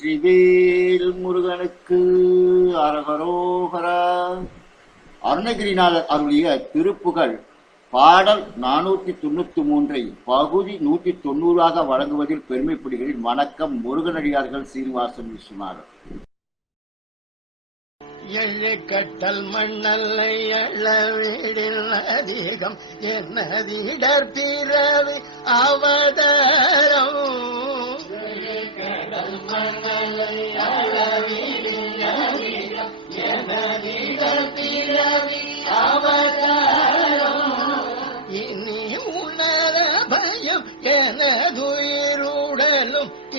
வெற்றிவேல் முருகனுக்கு அரகரோகரா. அருணகிரிநாதர் அருளிய திருப்புகழ் பாடல் நானூத்தி தொண்ணூத்தி மூன்றை பகுதி நூத்தி தொண்ணூறாக வழங்குவதில் பெருமைப்படுகிறேன் வணக்கம் முருகனடியார்கள் சீனிவாசன் விஸ்வநாதன் எள்ளு கட்டல் மண்ணல்லை அளவீடில் அதிகம் என்னதிடர் பிறவி அவதாரம். கடல் மண்ணல்லை அளவீடில் அவதாரம் இனி உணர பயம் எனதுயிருடலும்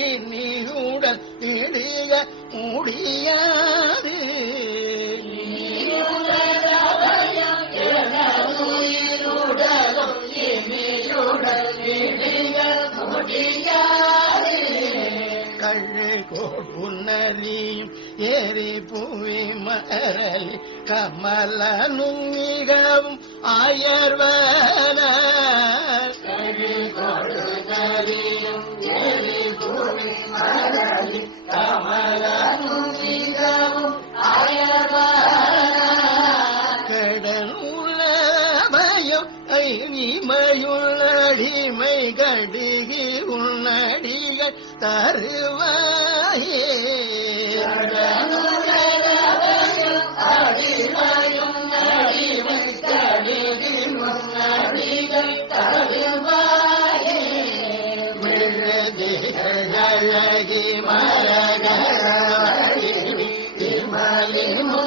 இனி உடல் இடிய முடியா கள்ளு கோப்புன்னறியும் ஏறி பூவி மரலி கமல மிகவும் ஆயர்வன கள்ளு இனிமையுள்ளடிமை கடுகி உன்னடிகள் தருவாயே. அழகி மரகரவழி திருமலி முன்னருளம்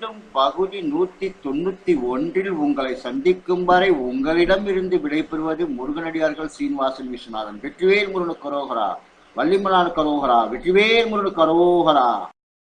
மீண்டும் பகுதி நூத்தி தொண்ணூத்தி ஒன்றில் உங்களை சந்திக்கும் வரை உங்களிடம் இருந்து விடைபெறுவது முருகனடியார்கள் சீனிவாசன் விஸ்வநாதன். வெற்றிவேல் முருகனு கரோகரா. வள்ளிமலான் கரோகரா. வெற்றிவேல் முருகனு கரோகரா.